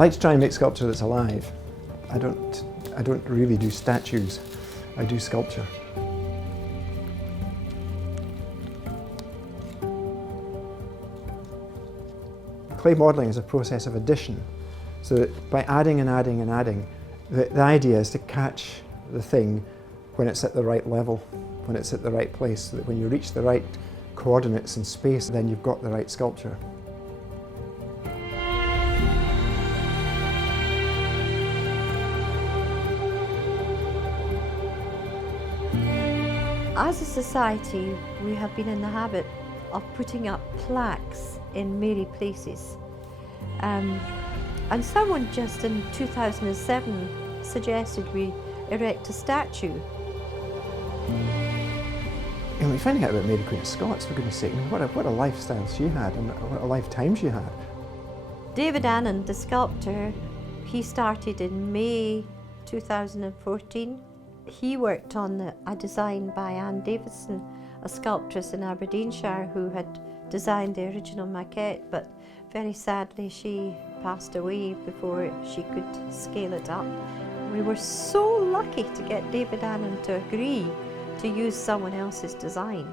like to try and make sculpture that's alive. I don't really do statues, I do sculpture. Clay modelling is a process of addition, so that by adding and adding and adding, the idea is to catch the thing when it's at the right level, when it's at the right place, so that when you reach the right coordinates in space, then you've got the right sculpture. As a society, we have been in the habit of putting up plaques in merry places. And someone just in 2007 suggested we erect a statue. You know, we're finding out about Mary Queen of Scots, for goodness sake. I mean, what a lifestyle she had and what a lifetime she had. David Annand, the sculptor, he started in May 2014. He worked on a design by Anne Davison, a sculptress in Aberdeenshire who had designed the original maquette, but very sadly she passed away before she could scale it up. We were so lucky to get David Annand to agree to use someone else's design.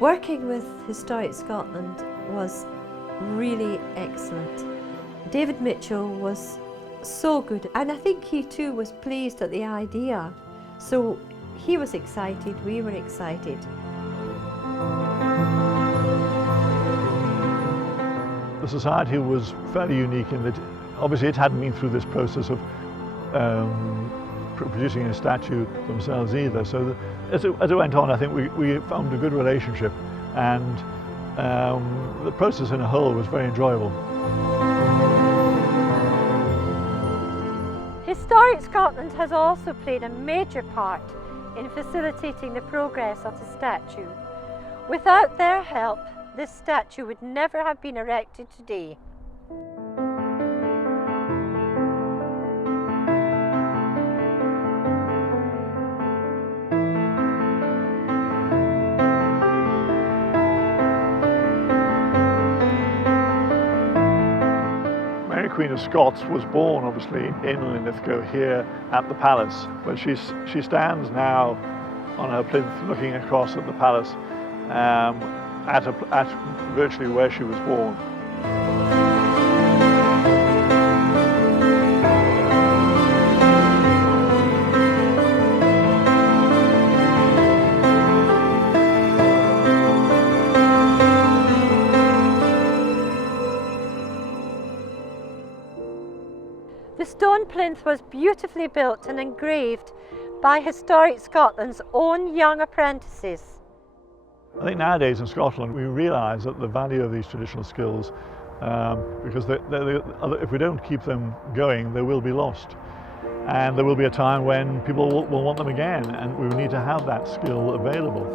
Working with Historic Scotland was really excellent. David Mitchell was so good, and I think he too was pleased at the idea. So he was excited, we were excited. The society was fairly unique in that obviously it hadn't been through this process of producing a statue themselves either. So as it went on, I think we found a good relationship, and the process in a whole was very enjoyable. Historic Scotland has also played a major part in facilitating the progress of the statue. Without their help, this statue would never have been erected today. Mary Queen of Scots was born obviously in Linlithgow here at the palace, but she stands now on her plinth looking across at the palace at virtually where she was born. The stone plinth was beautifully built and engraved by Historic Scotland's own young apprentices. I think nowadays in Scotland we realise that the value of these traditional skills, because if we don't keep them going, they will be lost. And there will be a time when people will want them again, and we need to have that skill available.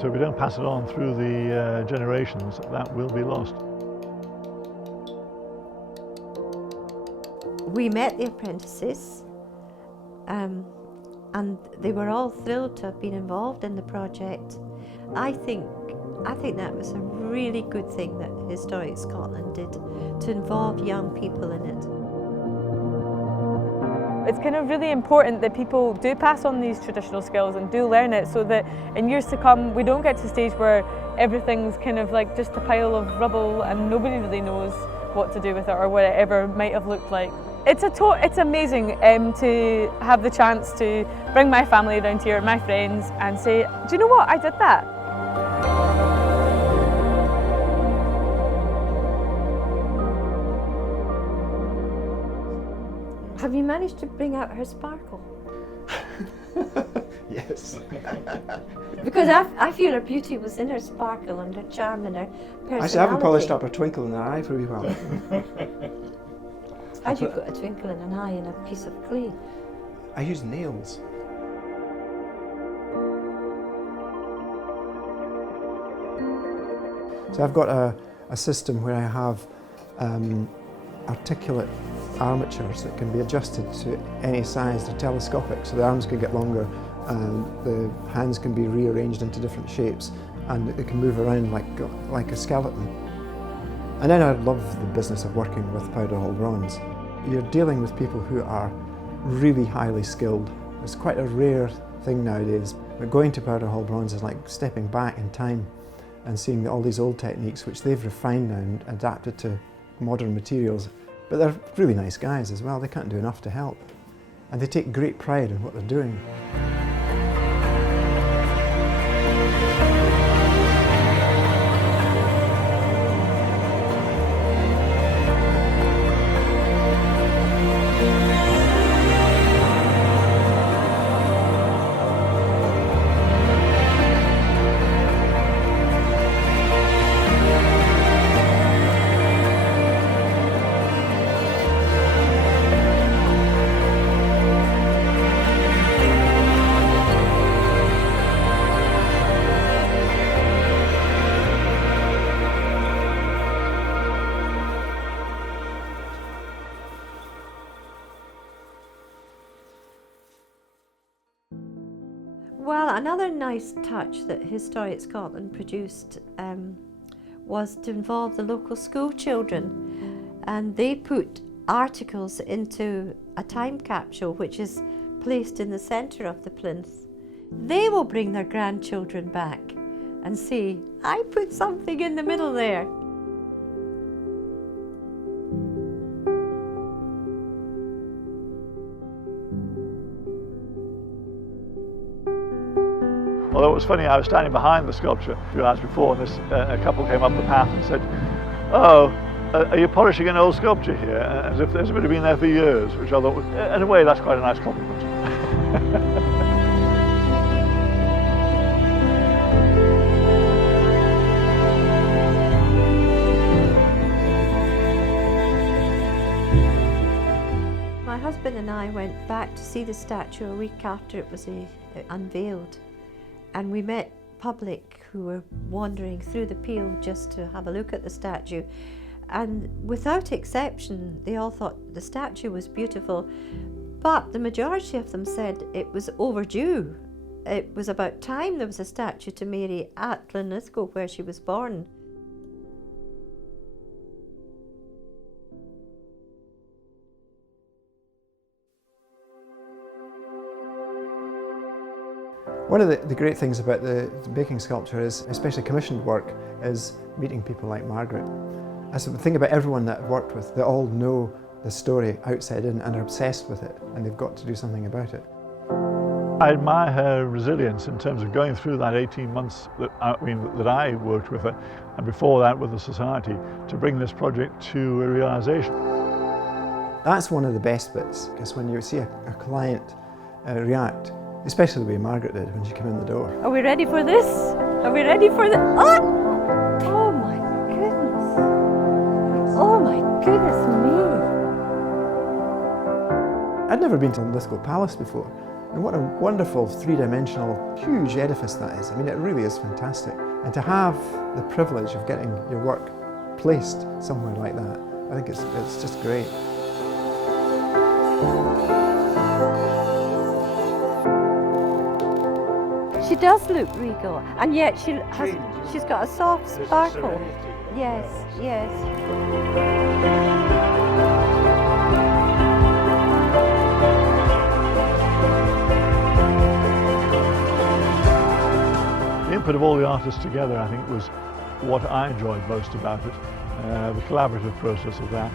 So if we don't pass it on through the generations, that will be lost. We met the apprentices, and they were all thrilled to have been involved in the project. I think that was a really good thing that Historic Scotland did, to involve young people in it. It's kind of really important that people do pass on these traditional skills and do learn it, so that in years to come we don't get to a stage where everything's kind of like just a pile of rubble and nobody really knows what to do with it or what it ever might have looked like. It's amazing to have the chance to bring my family around here, my friends, and say, do you know what, I did that. Have you managed to bring out her sparkle? Yes. Because I feel her beauty was in her sparkle and her charm and her personality. Actually, I haven't polished up a twinkle in her eye for a wee while. How'd you got a twinkle in an eye in a piece of clay? I use nails. So I've got a system where I have articulate armatures that can be adjusted to any size. They're telescopic, so the arms can get longer and the hands can be rearranged into different shapes, and it can move around like a skeleton. And then I love the business of working with powder hall bronze. You're dealing with people who are really highly skilled. It's quite a rare thing nowadays. But going to powder hall bronze is like stepping back in time and seeing all these old techniques which they've refined now and adapted to modern materials. But they're really nice guys as well. They can't do enough to help. And they take great pride in what they're doing. Well, another nice touch that Historic Scotland produced was to involve the local school children, and they put articles into a time capsule which is placed in the centre of the plinth. They will bring their grandchildren back and say, I put something in the middle there. Although it was funny, I was standing behind the sculpture a few hours before, and a couple came up the path and said, "Oh, are you polishing an old sculpture here?" As if it's been there for years, which I thought, in a way, that's quite a nice compliment. My husband and I went back to see the statue a week after it was unveiled. And we met public who were wandering through the Peel just to have a look at the statue. And without exception, they all thought the statue was beautiful, but the majority of them said it was overdue. It was about time there was a statue to Mary at Linlithgow, where she was born. One of the great things about the making sculpture is, especially commissioned work, is meeting people like Margaret. That's the thing about everyone that I've worked with. They all know the story outside in and are obsessed with it, and they've got to do something about it. I admire her resilience in terms of going through that 18 months that I worked with her, and before that with the Society, to bring this project to a realisation. That's one of the best bits, because when you see a client react, especially the way Margaret did when she came in the door. Are we ready for this? Are we ready for this? Oh! Oh my goodness! Oh my goodness me! I'd never been to Linlithgow Palace before, and what a wonderful three-dimensional, huge edifice that is. I mean, it really is fantastic. And to have the privilege of getting your work placed somewhere like that, I think it's just great. She does look regal, and yet she's got a soft sparkle. Yes, yes. The input of all the artists together, I think, was what I enjoyed most about it, the collaborative process of that.